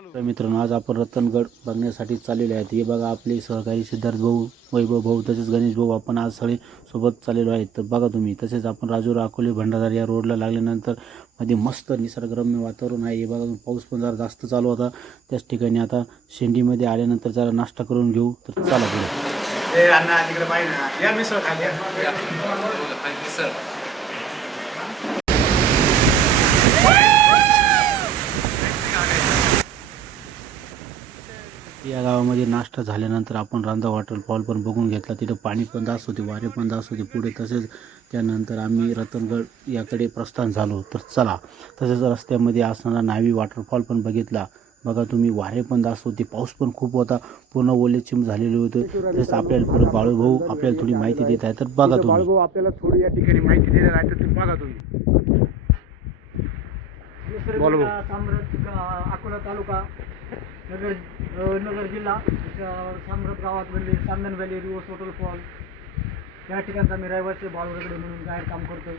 तर मित्रांनो आज आपण रतनगड बघण्यासाठी चाललेले आहेत. हे बघा आपले सहकारी सिद्धार्थ भाऊ वैभव भाऊ तसेच गणेश भाऊ आपण आज सगळे सोबत चाललेलो आहेत. तर बघा तुम्ही तसेच आपण राजूर अकोले भंडारदार या रोडला लागल्यानंतरमध्ये मस्त निसर्गरम्य वातावरण आहे. हे बघा तुम्ही पाऊस पण जरा जास्त चालू होता. त्याच ठिकाणी आता शेंडीमध्ये आल्यानंतर जरा नाश्ता करून घेऊ. तर चला पुढे ए अण्णा तिकडे पाहिजे ना या गावामध्ये नाश्ता झाल्यानंतर आपण रांधा वॉटरफॉल पण बघून घेतला. तिथं पाणी पण जास्त होते वारे पण जास्त होते. पुढे तसेच त्यानंतर आम्ही रतनगड याकडे प्रस्थान झालो. तर चला तसेच रस्त्यामध्ये असणारा नावी वॉटरफॉल पण बघितला. बघा तुम्ही वारे पण जास्त होते पाऊस पण खूप होता. पूर्ण ओलेचिम झालेले होते. तसेच आपल्याला पुढे बाळूभाऊ आपल्याला थोडी माहिती देत आहे. तर बघा तुम्ही. बाळूभाऊ आपल्याला थोडी या ठिकाणी माहिती दिलेली आहे तर तुम्ही बघा तुम्ही. अकोला तालुका. नगर नगर जिल्हा सामरत गावात म्हणजे चांदन व्हॅली रिवर्स वॉटरफॉल या ठिकाणचा मी रहिवासी बाळूरगडे म्हणून बाहेर काम करतोय.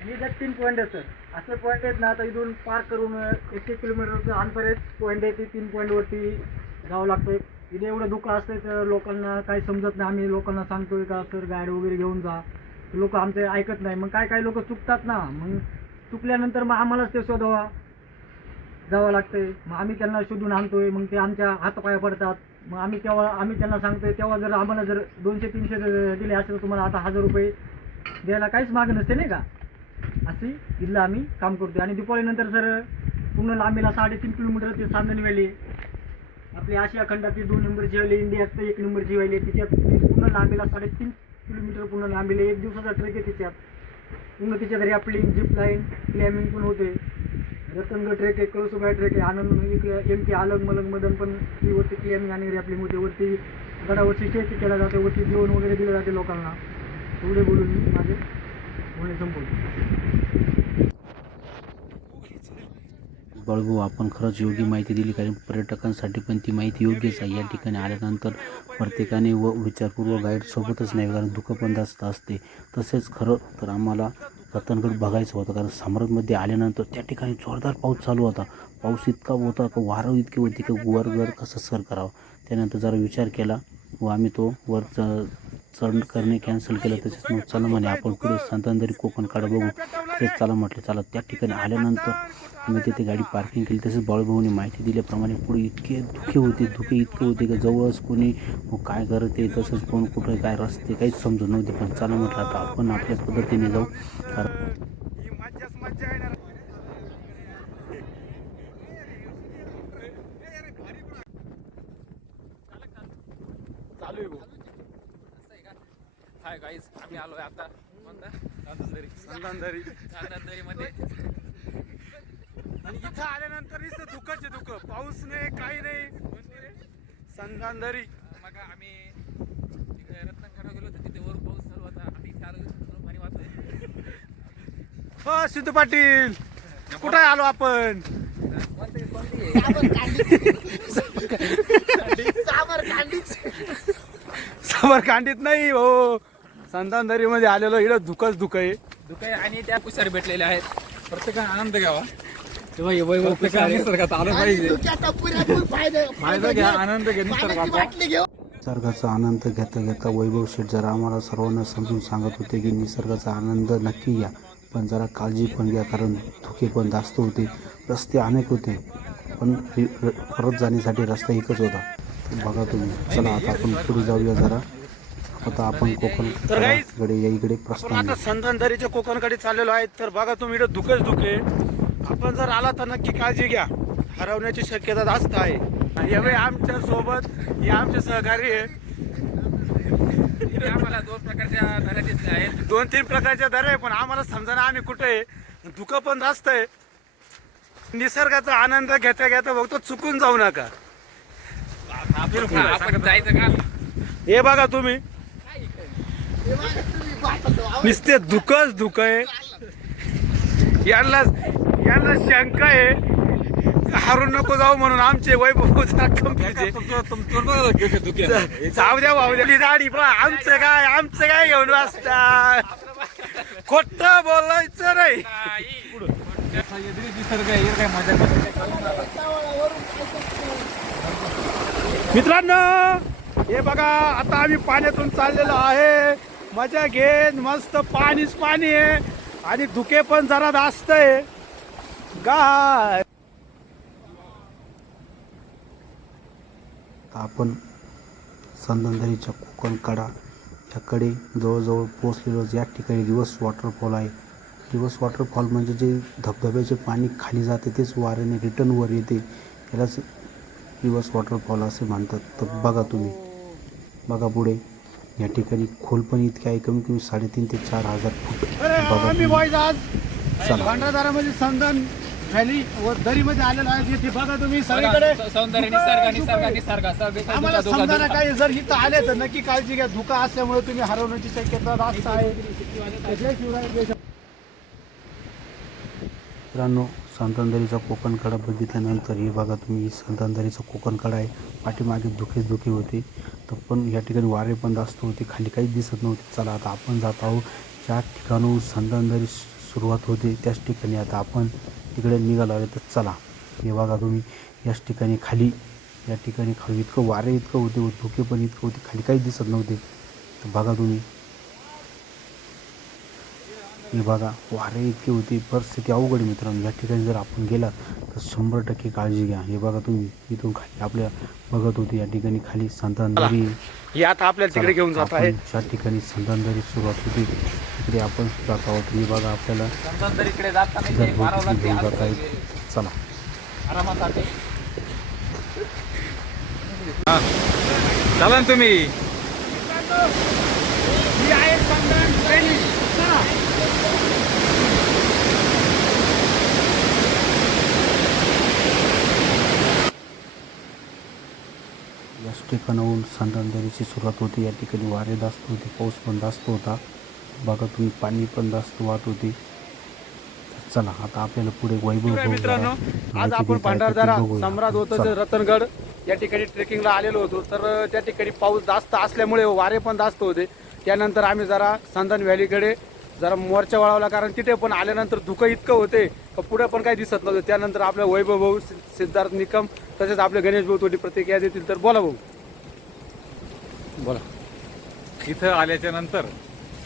आणि त्यात तीन पॉईंट आहेत सर असे पॉईंट आहेत ना आता इथून पार्क करून एक एक किलोमीटरचं अंतर आहे. पॉईंट आहे ते तीन पॉईंटवरती जावं लागतंय. इथे एवढं दुःख असतंय तर लोकांना काही समजत नाही. आम्ही लोकांना सांगतोय का सर गाईड वगैरे घेऊन जा. लोक आमचे ऐकत नाही. मग काय काय लोक चुकतात ना? मग चुकल्यानंतर मग आम्हालाच ते शोधावा. जावं लागतंय. मग आम्ही त्यांना शोधून आणतोय मग ते आमच्या हातपाया पडतात. मग आम्ही तेव्हा आम्ही त्यांना सांगतोय तेव्हा जर आम्हाला जर दोनशे तीनशे जर दिले असेल तर तुम्हाला आता हजार रुपये द्यायला काहीच मागं नसते नाही का? अशी इथलं आम्ही काम करतोय. आणि दिपावलीनंतर सर पूर्ण लांबीला साडेतीन किलोमीटर ते चांदणी व्हॅली आपली आशिया खंडातली दोन नंबरची व्हॅली इंडियात एक नंबरची व्हॅली आहे तिच्यात पूर्ण लांबीला साडेतीन किलोमीटर पूर्ण लांबीला एक दिवसाचा ट्रेक आहे तिच्यात. पूर्ण तिच्यात रॅपलिंग जिप लाईन क्लॅमिंग पण होते. रतनगड ट्रेक आहे कळसुबाई ट्रेक आहे आनंद इकडे एम के आलंग मलंग मदन पण ती वरती क्लेम आणि रॅपलिंग होते वरती गडावरती शेती केल्या जाते वरती जेवण वगैरे दिलं जाते लोकांना. एवढे बोलून मी माझे. बोलणे संपवतो. बाळगू आपण खरंच योग्य माहिती दिली कारण पर्यटकांसाठी पण ती माहिती योग्यच आहे. या ठिकाणी आल्यानंतर प्रत्येकाने व विचारपूर्वक गाईड सोबतच नाही कारण दुःख पण जास्त असते. तसेच खरं तर आम्हाला रतनगड बघायचं होतं कारण सम्राटमध्ये आल्यानंतर त्या ठिकाणी जोरदार पाऊस चालू होता. पाऊस इतका होता का वारं इतकी होती की वरवर कसं सर करावं? त्यानंतर जरा विचार केला व आम्ही तो वर चढ करणे कॅन्सल केलं तसेच मग चला म्हणे आपण पुढे संतांदरी कोकण काढ बघू. तेच चला म्हटलं चला त्या ठिकाणी आल्यानंतर आम्ही तिथे गाडी पार्किंग केली. तसेच बाळूभाऊने माहिती दिल्याप्रमाणे पुढे इतके धुके होते धुके इतके होते की जवळच कोणी काय करते तसंच कोण कुठं काय रस्ते काहीच समजून नव्हते. पण चला म्हटलं आता आपण आपल्या पद्धतीने जाऊ. कारण चालू आहे हाय गाईज आम्ही आलोय आता. कोणता? राजंदरी संधानदारी राजंदरीमध्ये आणि इथं आल्यानंतर नुसतं आहे धुकं पाऊस नाही काही नाही. संधानदारी मग आम्ही तिकडे रत्नागिरीला गेलो होतो तिथे वर पाऊस चालू होता. आम्ही इथे आलो पाणी वाचतोय हो सिद्धू पाटील. कुठं आलो आपण? साबरकांडीत नाही हो. संतानदरी मध्ये आलेलो इकडं धुकच धुक आहे. दुकाय आणि त्या पुसारी भेटलेले आहेत. प्रत्येकाने आनंद घ्यावा. तेव्हा हे वैभव प्रत्येकाने निसर्गात आलं पाहिजे. फायदा घ्या आनंद घ्या निसर्गाचा. निसर्गाचा आनंद घेता घेता वैभव शेठ जरा आम्हाला सर्वांना समजून सांगत होते की निसर्गाचा आनंद नक्की घ्या. पण जरा काळजी पण घ्या कारण धुके पण जास्त होते. रस्ते अनेक होते. पण रि- र- परत जाण्यासाठी रस्ता एकच होता. बघा तुम्ही. चला आता आपण पुढे जाऊया जरा. आता आपण कोकण तर guys, कडे या इकडे आपण प्रस्थान आता. संतानदरीच्या कोकणकडे चाललेलो आहे तर बघा तुम्ही इकडं धुकच धुके आपण जर आला तर नक्की काळजी घ्या. हरवण्याची शक्यता जास्त आहे. यावेळी आमच्यासोबत हे आमचे सहकारी आहे. आम्हाला दोन प्रकारच्या दऱ्या दिसल्या आहेत. दोन तीन प्रकारच्या दर आहे पण आम्हाला समजा ना आम्ही कुठे आहे. धुकं पण जास्त आहे. निसर्गाचा आनंद घेता घेता बघतो चुकून जाऊ नका. आपण जायचं का? हे बघा तुम्ही. नुसते धुकच धुक आहे. यांना यांना शंका आहे. हरून नको जाऊ म्हणून आमचे वैभव जाऊ द्या भाऊ द्या. दाढी पण आमचं काय आमचं काय घेऊन वाचता खोट बोलायचं नाही. मित्रांनो हे बघा आता आम्ही पाण्यातून चाललेलो आहे. मजा घेन मस्त पाणीच पाणी आहे. आणि धुके पण जरा जास्त आहे. गाय. आपण संदनदरीच्या कोकण कडा याकडे जवळजवळ पोचलेलो या ठिकाणी रिवर्स वॉटरफॉल आहे. रिवर्स वॉटरफॉल म्हणजे जे धबधब्याचे पाणी खाली जाते तेच वाऱ्याने रिटर्न वर येते. यालाच रिवर्स वॉटरफॉल असे म्हणतात. तर बघा तुम्ही. बघा पुढे. या ठिकाणी खोल पण इतके आहे कमी कमी साडेतीन ते चार हजार फूट आज चला. भांडारदारामध्ये संदन व्हॅली व दरीमध्ये आलेलो आहे इथे बघा तुम्ही सगळीकडे स- सौंदर्य निसर्ग निसर्ग निसर्ग सगळीकडे आम्हाला धुका- समजा धुका. काही जर इथं आले तर नक्की काळजी घ्या धुका असल्यामुळे तुम्ही हरवण्याची शक्यता जास्त आहे शिवराय. मित्रांनो संतांदरीचा कोकण कडा बघितल्यानंतर हे बघा तुम्ही संतांदरीचा कोकण कडा आहे. पाठीमागे धुकेच धुके होते. तर पण या ठिकाणी वारे पण जास्त होते. खाली काहीच दिसत नव्हते. चला आता आपण जात आहोत. ज्या ठिकाणून संतांदरी सुरुवात होते त्याच ठिकाणी आता आपण तिकडे निघालो आहे. तर चला हे बघा तुम्ही. याच ठिकाणी खाली या ठिकाणी खाली इतकं वारे इतकं होते धुके पण इतकं होते. खाली काहीच दिसत नव्हते. तर बघा तुम्ही. हे बघा वारे इतके होते परिस्थिती अवघड मित्रांनो. या ठिकाणी जर आपण गेला तर शंभर टक्के काळजी घ्या. हे बघा तुम्ही इथून खाली आपल्या बघत होते या ठिकाणी खाली संतांदरी. ही आता आपल्याला तिकडे घेऊन जात आहे. ज्या ठिकाणी संतांदरी सुरुवात होती तिकडे आपण जात आहोत. हे बघा आपल्याला घेऊन जात आहेत. चला. चला तुम्ही ही आहे संदन व्हॅली चला. याच ठिकाणाहून संतांदरीची सुरुवात होती. या ठिकाणी वारे जास्त होते पाऊस पण जास्त होता. बघा तुम्ही पाणी पण जास्त वाहत होती. चला आता आपल्याला पुढे वैभव मित्रांनो आज आपण भंडारदारा. सम्राट होतं रतनगड या ठिकाणी ट्रेकिंगला आलेलो होतो. तर त्या ठिकाणी पाऊस जास्त असल्यामुळे वारे पण जास्त होते. त्यानंतर आम्ही जरा संदन व्हॅलीकडे जरा मोर्चा वळवला कारण तिथे पण आल्यानंतर धुकं इतकं होते का पुढे पण काही दिसत नव्हतं. त्यानंतर आपल्या वैभव भाऊ सिद्धार्थ निकम तसेच आपले गणेश भाऊ थोडी प्रतिक्रिया देतील. तर बोला भाऊ. बोला. इथं आल्याच्यानंतर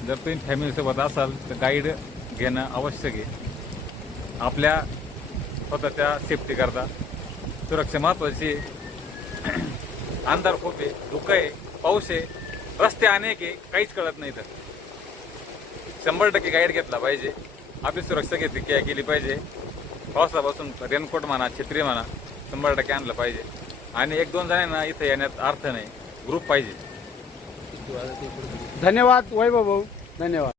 जर तुम्ही फॅमिलीसोबत असाल तर गाईड घेणं आवश्यक आहे आपल्या स्वतःच्या सेफ्टी करता. सुरक्षा महत्वाची अंधार खूप आहे धुकं आहे पाऊस आहे. रस्ते अनेक आहे काहीच कळत नाही तर शंभर टक्के गाईड घेतला पाहिजे. आपली सुरक्षा घेतली के- केली पाहिजे. पावसापासून रेनकोट म्हणा छत्री म्हणा शंभर टक्के आणलं पाहिजे. आणि एक दोन जणांना इथं येण्यात अर्थ नाही. ग्रुप पाहिजे. धन्यवाद वैभव भाऊ. धन्यवाद.